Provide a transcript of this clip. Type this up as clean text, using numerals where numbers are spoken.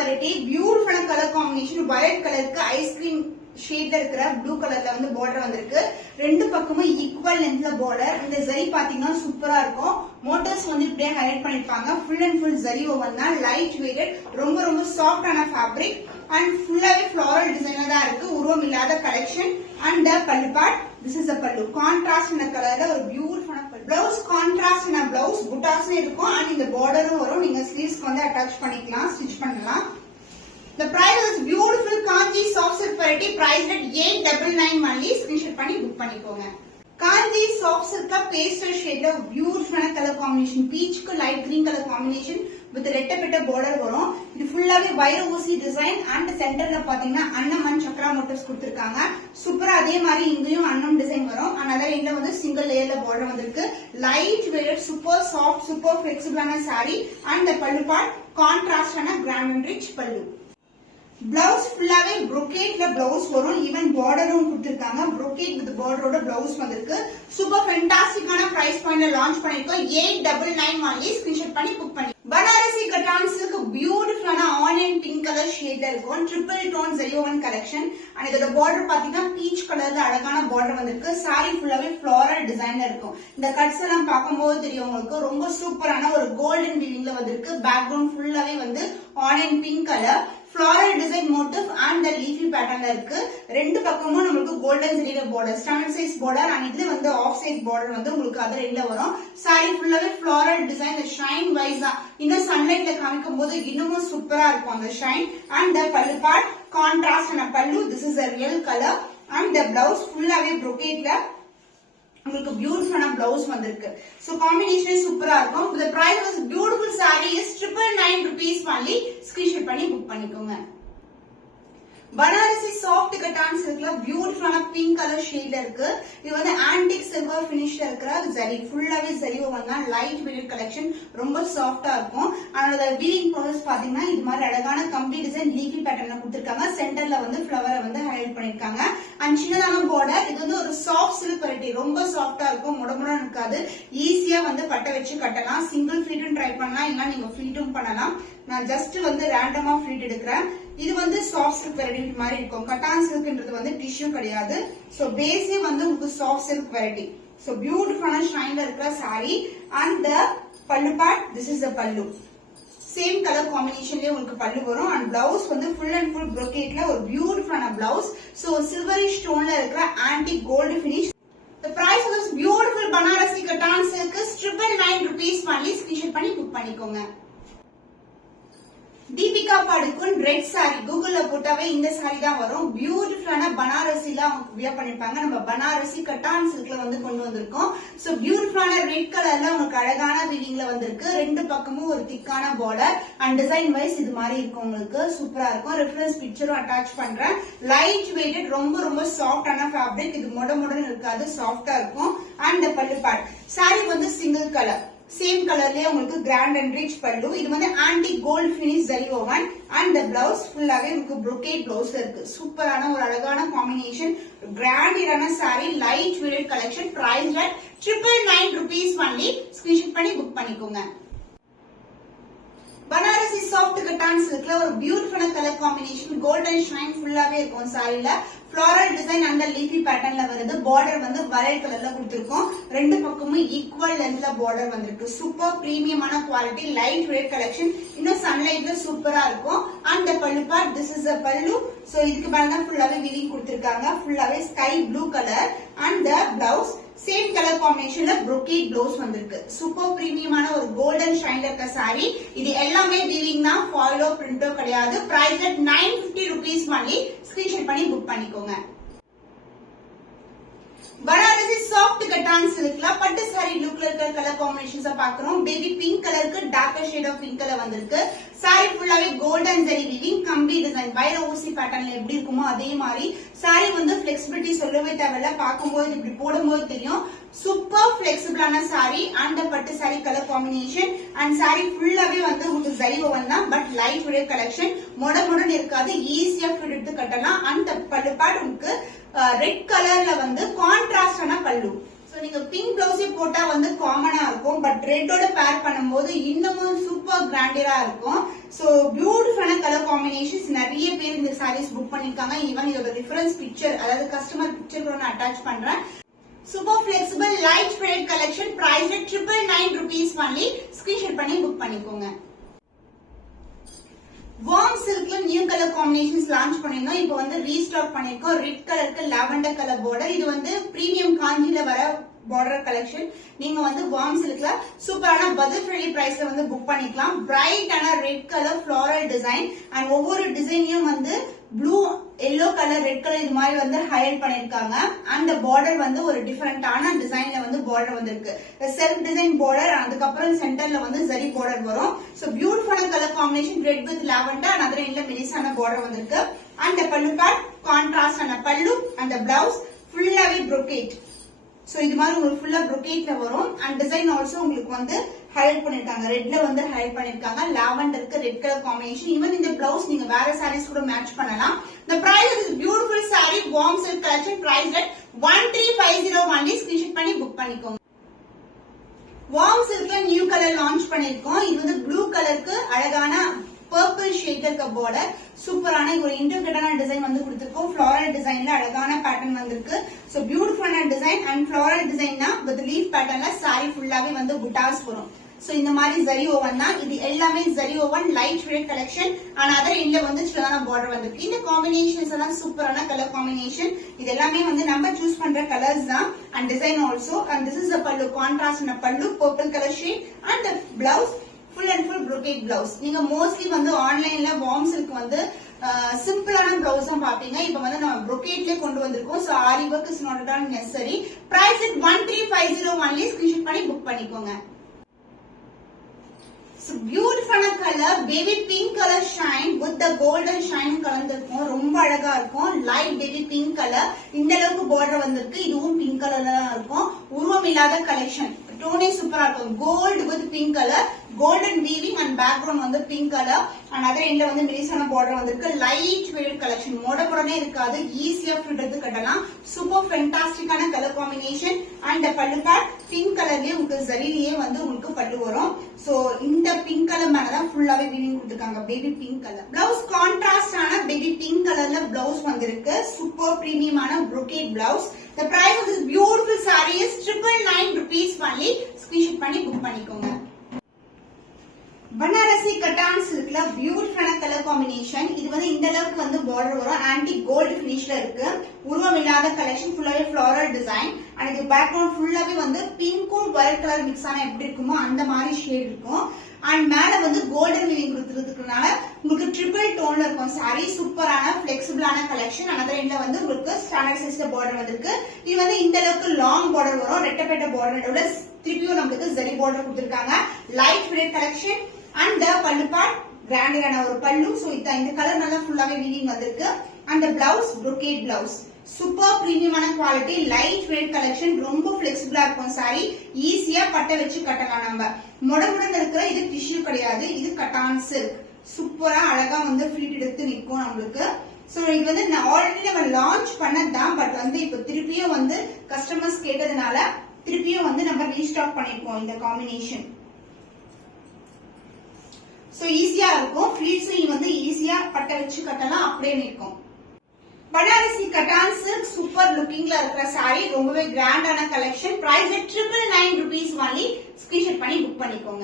Variety beautiful colour combination violet கலருக்கு ice cream ஷேட்ல இருக்கிற blue கலர்ல வந்து பார்டர் வந்திருக்கு. ரெண்டு பக்கமும் ஈக்குவல் லென்த்ல பார்டர். இந்த ஜரி பாத்தீங்கன்னா சூப்பரா இருக்கும். மோட்டர்ஸ் வந்து இப்படியே ஹைலைட் பண்ணிருப்பாங்க. Full and full zari woven தான். லைட் வெயிட்டட், ரொம்ப ரொம்ப சாஃப்டான ஃபேப்ரிக் அண்ட் ஃபுல்லாவே ஃபிளாரல் டிசைன்ல தான் இருக்கு. உருவம் இல்லாத collection. And pallu part, this is the பல்லு. கான்ட்ராஸ்ட் கலர்ல ஒரு பியூட்டிஃபுல்லான பல்லு. பிளவுஸ் கான்ட்ராஸ்ட் பிளவுஸ் புட்டாஸ் இருக்கும். அண்ட் இந்த பார்டரும் வரும். நீங்க ஸ்லீவ்ஸ்க்கு வந்து அட்டாச் பண்ணிக்கலாம், ஸ்டிச் பண்ணலாம். The price is beautiful Kanchi soft silk variety priced at 899 only. Screenshot பண்ணி book பண்ணிக்கோங்க. Kanchi soft silk pastel shade beautiful color combination. Peach க்கு light green color combination with ரெட்டப்பட்ட border வரும். இது ஃபுல்லாவே வைர ஊசி டிசைன் அண்ட் சென்டர்ல பாத்தீங்கன்னா அன்னமன் சக்கரா மோட்டிவ்ஸ் கொடுத்திருக்காங்க. சூப்பரா அதே மாதிரி இங்கேயும் அன்னம் டிசைன் வரும். another எண்ட்ல வந்து சிங்கிள் லேயர்ல border வந்திருக்கு. Light weight, super soft, super ஃபிளெக்சிபிளான saree and the pallu part contrast ஆன grand and rich pallu. Blouse ஃபுல்லாவே brocade பிளவுஸ் வரும். ஈவன் பார்டரும் கொடுத்திருக்காங்க. brocade வித் பார்டரோட பிளவுஸ் வந்திருக்கு. சூப்பர் ஃபேண்டாஸ்டிக்கான பிரைஸ் பாயிண்ட்ல லான்ச் பண்ணிருக்கோம். 899 only. ஸ்கிரீன்ஷாட் பண்ணி புக் பண்ணி. பனாரசி கட்டான் சில்க் பியூட்டிஃபுல்லான ஆனியன் பிங்க் கலர் ஷேட்ல இருக்கும். Triple tone zari woven collection. And இதோட பார்டர் பாத்தீங்கன்னா பீச் கலர்ல அழகான பார்டர் வந்திருக்கு. சாரி ஃபுல்லாவே ஃபிளாரல் டிசைன்ல இருக்கும். இந்த கட்ஸ் எல்லாம் பார்க்கும்போது தெரியும் உங்களுக்கு. ரொம்ப சூப்பரான ஒரு கோல்டன் வீவிங்ல வந்திருக்கு. பேக்ரவுண்ட் ஃபுல்லாவே வந்து onion pink colour floral design motif and the leafy patternல இருக்கு. ரெண்டு பக்கமும் நமக்கு golden ஜரியில border, standard size border and இதுல வந்து ஆஃப் சைட் border வந்து உங்களுக்கு அதர் எண்ட்ல வரும். saree ஃபுல்லாவே floral design, the shine wise இன்னும் சன்லைட்ல காமிக்கும் போது இன்னமும் சூப்பரா இருக்கும் அந்த shine. and the pallu part contrast and pallu, this is a real color and the blouse ஃபுல்லாவே brocadeல உங்களுக்கு பியூட்டிஃபுல்லான பிளவுஸ் வந்திருக்கு. சோ காம்பினேஷன் சூப்பரா இருக்கும். the price of this beautiful saree is 999 rupees only. Screenshot பண்ணி புக் பண்ணிக்கோங்க. பனாரசி சாஃப்ட் கட்டான் சில்க்ல பியூட்டிஃபுல்லான pink colour ஷேட்ல இருக்கு. இது வந்து ஆன்டிக் சில்வர் ஃபினிஷ்ல இருக்கிற ஜரி. ஃபுல்லாவே zari woven light weight collection. ரொம்ப சாஃப்டா இருக்கும். அதோட வீவிங் ப்ராசஸ் பாத்தீங்கன்னா இது மாதிரி அழகான கம்ப்ளீட் டிசைன் லீஃபி பேட்டர்ன்ல கொடுத்திருக்காங்க. சென்டர்ல வந்து ஃப்ளவரை வந்து ஹைலைட் பண்ணிருக்காங்க. அண்ட் சின்னதான பார்டர். இது வந்து ஒரு சாஃப்ட் சில்க் வெரைட்டி. ரொம்ப சாஃப்டா இருக்கும். முடமுடன் இருக்காது. ஈஸியா வந்து பட்டை வச்சு கட்டலாம். சிங்கிள் ஃபிளீட்டும் ட்ரை பண்ணலாம், இல்ல நீங்க ஃபிளீட்டும் பண்ணலாம். நான் ஜஸ்ட் வந்து ரேண்டமா ஃபிளீட் எடுக்கிறேன். இது வந்து சாஃப்ட் சில்க் வெரைட்டி மாதிரி இருக்கும். கட்டான் சில்க்ன்றது வந்து டிஷ்யூ கிடையாது. சோ பேஸே வந்து உங்களுக்கு சாஃப்ட் சில்க் வெரைட்டி. சோ பியூட்டிஃபுல்லான ஷைன்ல இருக்கிற saree and the pallu part, this is the pallu. Same colour காம்பினேஷன்லயே உங்களுக்கு பல்லு வரும். அண்ட் பிளவுஸ் வந்து ஃபுல் அண்ட் ஃபுல் brocade ஒரு பியூட்டிஃபுல்லான பிளவுஸ். சோ சில்வரி ஸ்டோன்ல இருக்கிற antique gold finish. The price of this beautiful Banarasi Kattan silk is 999 rupees only. Screenshot பண்ணி book பண்ணிக்கோங்க. தீபிகா படுக்குன் ரெட் சாரி. கூகுள்ல போட்டாவே இந்த சாரி தான் வரும். பியூட்டிஃபுல்லான பனாரசில அவங்க வியர் பண்ணிருப்பாங்க. நம்ம பனாரசி கட்டான் சில்க்ல வந்து கொண்டு வந்திருக்கோம். சோ பியூட்டிஃபுல்லான ரெட் கலர்ல உங்களுக்கு அழகான வீவிங்ல வந்திருக்கு. ரெண்டு பக்கமும் ஒரு திக்கான பார்டர் அண்ட் டிசைன் வைஸ் இது மாதிரி இருக்கும். உங்களுக்கு சூப்பரா இருக்கும். ரெஃபரன்ஸ் பிக்சரும் அட்டாச் பண்றேன். லைட் வெயிட்டட், ரொம்ப ரொம்ப சாஃப்டான ஃபேப்ரிக். இது முடன் இருக்காது, சாஃப்டா இருக்கும். அண்ட் பல்லு பார்ட் சாரி வந்து சிங்கிள் கலர். சேம் கலர்லயே உங்களுக்கு கிராண்ட் அண்ட் ரிச் பல்லு. இது வந்து antique gold finish zari woven and blouse ஃபுல்லாவே உங்களுக்கு brocade பிளவுஸ் இருக்கு. சூப்பரான ஒரு அழகான காம்பினேஷன். கிராண்டான saree, light weight collection. Price at 999 rupees only. Screenshot பண்ணி புக் பண்ணிக்கோங்க. பனாரசி சாஃப்ட் கட்டான் சில்க்ல ஒரு பியூட்டிஃபுல்லான கலர் காம்பினேஷன். கோல்டன் ஷைன் ஃபுல்லாவே இருக்கும் சாரில. ஃபிளாரல் டிசைன் அண்ட் லீஃபி பேட்டர்ன்ல வருது. பார்டர் வந்து வயலட் கலர்ல கொடுத்திருக்கோம். ரெண்டு பக்கமும் ஈக்குவல் லென்த்ல பார்டர் வந்திருக்கு. சூப்பர் பிரீமியமான குவாலிட்டி, லைட் வெயிட் கலெக்ஷன். இன்னும் சன்லைட்ல சூப்பரா இருக்கும். And pallu part, this is a pallu. So இதுக்கு பாருங்க ஃபுல்லாவே வீவிங் கொடுத்திருக்காங்க. ஃபுல்லாவே sky blue colour and the blouse same colour காம்பினேஷன்ல brocade பிளவுஸ் வந்திருக்கு. சூப்பர் பிரீமியமான ஒரு கோல்டன் ஷைன்ல இருக்க saree. இது எல்லாமே வீவிங் தான், ஃபாயிலோ பிரிண்டோ கிடையாது. Price at 950 rupees only. Screenshot பண்ணி புக் பண்ணிக்கோங்க. பனாரசி சாஃப்ட் கட்டான் சில்க்ல பட்டு சாரி லுக்ல இருக்கிற கலர் காம்பினேஷன்ஸ் பாக்குறோம். பேபி பிங்க் கலருக்கு darker shade of pink colour வந்திருக்கு. சாரி ஃபுல்லாவே golden zari weaving, complete design. வைர ஊசி பேட்டர்ன்ல எப்படி இருக்குமோ அதே மாதிரி. சாரி வந்து பிளெக்சிபிலிட்டி சொல்லவே தேவையில்ல. பார்க்கும்போது இப்படி போடும்போது தெரியும். சூப்பர் பிளெக்சிபிளான சாரி அண்ட் பட்டு sorry colour combination. And sorry ஃபுல்லாவே வந்து உங்களுக்கு ஜரி ஓவன் தான், பட் லைட் வெயிட் கலெக்ஷன். முடன் இருக்காது, ஈஸியா ஃபிட் எடுத்து கட்டலாம். அந்த பல்லு பார்ட் உங்களுக்கு ரெட் கலர்ல வந்து கான்ட்ராஸ்டான பல்லு. சோ நீங்க பிங்க் பிளவுஸே போட்டா வந்து காமனா இருக்கும், பட் ரெட்டோட பேர் பண்ணும்போது இன்னமும் சூப்பர் கிராண்டியரா இருக்கும். சோ பியூட்டிஃபுல்லான கலர் காம்பினேஷன்ஸ் நிறைய பேர் இந்த சாரீஸ் புக் பண்ணிருக்காங்க. ஈவன் இதோட ரெஃபரன்ஸ் பிக்சர், அதாவது கஸ்டமர் பிக்சர் கூட நான் அட்டாச் பண்றேன். Super flexible light weight collection, price 999 rupees only. Screenshot பண்ணி புக் பண்ணிக்கோங்க. வார்ம் சில்க்ல நியூ கலர் காம்பினேஷன்ஸ் லான்ச் பண்ணிருந்தோம். இப்போ வந்து ரீஸ்டாக் பண்ணிருக்கோம். ரெட் கலருக்கு லாவெண்டர் கலர் பார்டர். இது வந்து பிரீமியம் காஞ்சில வர பார்டர் கலெக்ஷன். நீங்க வந்து வார்ம் சில்க்ல சூப்பரான பட்ஜெட் ஃப்ரெண்ட்லி பிரைஸ்ல வந்து புக் பண்ணிக்கலாம். பிரைட்டான red colour floral design and ஒவ்வொரு டிசைனையும் வந்து blue, yellow colour, red colour இது மாதிரி வந்து ஹைலைட் பண்ணிருக்காங்க. அந்த பார்டர் வந்து ஒரு டிஃபரெண்டான டிசைன்ல வந்து பார்டர் வந்திருக்கு. செல்ஃப் டிசைன் பார்டர், அதுக்கப்புறம் சென்டர்ல வந்து ஜரி பார்டர் வரும். சோ பியூட்டிஃபுல்லான colour combination red with lavender and other எண்ட்ல மெலிசான பார்டர் வந்திருக்கு. அந்த பல்லு பார்ட் கான்ட்ராஸ்ட் ஆன பல்லு, அந்த பிளவுஸ் ஃபுல்லாவே brocade. சோ இது மாதிரி உங்களுக்கு ஃபுல்லா brocade வரும். அண்ட் டிசைன் ஆல்சோ உங்களுக்கு வந்து ஹைலைட் பண்ணிருக்காங்க. ரெட்ல வந்து ஹைலைட் பண்ணிருக்காங்க. லாவெண்டருக்கு ரெட் கலர் காம்பினேஷன். ஈவன் இந்த பிளவுஸ் நீங்க வேற சாரீஸ் கூட மேட்ச் பண்ணலாம். The price of this beautiful saree warm silk collection priced at 1350 only. Screenshot பண்ணி புக் பண்ணிக்கோங்க. வார்ம் சில்க்ல நியூ கலர் லான்ச் பண்ணிருக்கோம். இது வந்து ப்ளூ கலருக்கு அழகான பர்பிள் ஷேட்ல இருக்க பார்டர். சூப்பரான ஒரு இன்டர்கிரேட்டான டிசைன் வந்து கொடுத்திருக்கோம். ஃப்ளோரல் டிசைன்ல அழகான பேட்டர்ன் வந்திருக்கு. சோ பியூட்டிஃபுல்லான டிசைன் அண்ட் ஃப்ளோரல் டிசைன்னா வித் லீஃப் பேட்டர்ன்ல சாரி ஃபுல்லாவே வந்து புட்டாஸ் வரும். சோ இந்த மாதிரி ஜரி ஓவன் தான். இது எல்லாமே zari woven light weight collection and other எண்ட்ல வந்து சின்னதான பார்டர் வந்திருக்கு. இந்த காம்பினேஷன்ஸ் எல்லாம் சூப்பரான கலர் காம்பினேஷன். இது எல்லாமே வந்து நம்ம சூஸ் பண்ற கலர்ஸ் தான் and design also. And this is a pallu, contrast ஆன பல்லு, purple colour shade and the blouse full and full brocade blouse. நீங்க மோஸ்ட்லி வந்து ஆன்லைன்ல வார்ம் சில்க் வந்து சிம்பிளான பிளவுஸ் தான் பாப்பீங்க. இப்ப வந்து நம்ம brocade கொண்டு வந்திருக்கோம். So aari work is not at all necessary. Price at 1350 only. Screenshot பண்ணி புக் பண்ணிக்கோங்க. So beautiful color, baby pink color shine with the golden shine கலந்திருக்கும். ரொம்ப அழகா இருக்கும். Light baby pink colour. இந்த அளவுக்கு பார்டர் வந்திருக்கு. இதுவும் பிங்க் கலர்ல தான் இருக்கும். உருவம் இல்லாத கலெக்ஷன். டோனே சூப்பரா இருக்கும். Gold with pink colour, golden weaving and background வந்து பிங்க் கலர் அண்ட் அதர் எண்ட்ல வந்து மெலிசான பார்டர் வந்திருக்கு. Light weight collection. மொடபொடனே இருக்காது. ஈஸியா ஃபிட் எடுத்து கட்டலாம். சூப்பர் ஃபென்டாஸ்டிக்கான colour combination and pallu part pink கலர்லயே உங்களுக்கு ஜரிலேயே வந்து உங்களுக்கு பல்லு வரும். சோ இந்த பிங்க் கலர் மேலதான் ஃபுல்லாவே வீவிங் கொடுத்திருக்காங்க. Baby pink colour. Blouse contrast ஆன பேபி பிங்க் கலர்ல பிளவுஸ் வந்திருக்கு. சூப்பர் பிரீமியமான brocade blouse. The price of this beautiful saree is 999 rupees only. Screenshot பண்ணி புக் பண்ணிக்கோங்க. பனாரசி கட்டான் சில்க்ல பியூட்டிஃபுல்லான கலர் காம்பினேஷன். இது வந்து இந்த அளவுக்கு வந்து பார்டர் வரும். ஆன்டி கோல்டு பினிஷ்ல இருக்கு. உருவம் இல்லாத கலெக்ஷன். ஃபுல்லாவே ஃப்ளோரல் டிசைன் அண்ட் இது பேக்ரவுண்ட் ஃபுல்லாவே வந்து பிங்க்கும் ஒயிட் கலர் மிக்ஸ் ஆன எப்படி இருக்குமோ அந்த மாதிரி ஷேட் இருக்கும். அண்ட் மேல வந்து கோல்டன் வீவிங் கொடுத்துருக்கிறதுனால உங்களுக்கு ட்ரிபிள் டோன்ல இருக்கும் சாரி. சூப்பரான பிளெக்சிபிளான கலெக்ஷன். அதர் எண்ட்ல வந்து உங்களுக்கு ஸ்டாண்டர்ட் சைஸ்ல பார்டர் வந்திருக்கு. இது வந்து இந்த அளவுக்கு லாங் பார்டர் வரும். ரெட்டப்பேட்ட பார்டர் திருப்பியும் நம்மளுக்கு ஜரி பார்டர் கொடுத்திருக்காங்க. Light weight collection and pallu part கிராண்டியரான ஒரு பல்லு. சோ இந்த கலர் நல்லா ஃபுல்லாவே வீவிங் வந்திருக்கு. அந்த பிளவுஸ் brocade பிளவுஸ். சூப்பர் பிரீமியமான குவாலிட்டி லைட் வெயிட் கலெக்ஷன். ரொம்ப பிளெக்சிபிளா இருக்கும் சாரி. ஈஸியா பட்டை வச்சு கட்டலாம். நம்ம முடமுடன் இருக்கிற இது டிஷ்யூ கிடையாது. இது கட்டான் சில்க். சூப்பரா அழகா வந்து ஃபிட் எடுத்து நிற்கும் நம்மளுக்கு. சோ இது வந்து ஆல்ரெடி நம்ம லான்ச் பண்ணதான், பட் வந்து இப்ப திருப்பியும் வந்து கஸ்டமர்ஸ் கேட்டதுனால திருப்பியும் வந்து நம்ம ரீஸ்டாக் பண்ணிருக்கோம் இந்த காம்பினேஷன். சோ ஈஸியா இருக்கும். ஃபிளீட்ஸையும் வந்து ஈஸியா பட்டை வச்சு கட்டலாம். அப்படியே நிற்கும். பனாரசி கட்டான் சில்க் சூப்பர் லுக்கிங்ல இருக்கிற சாரி. ரொம்பவே கிராண்டான collection. Price 999 rupees only. Screenshot பண்ணி புக் பண்ணிக்கோங்க.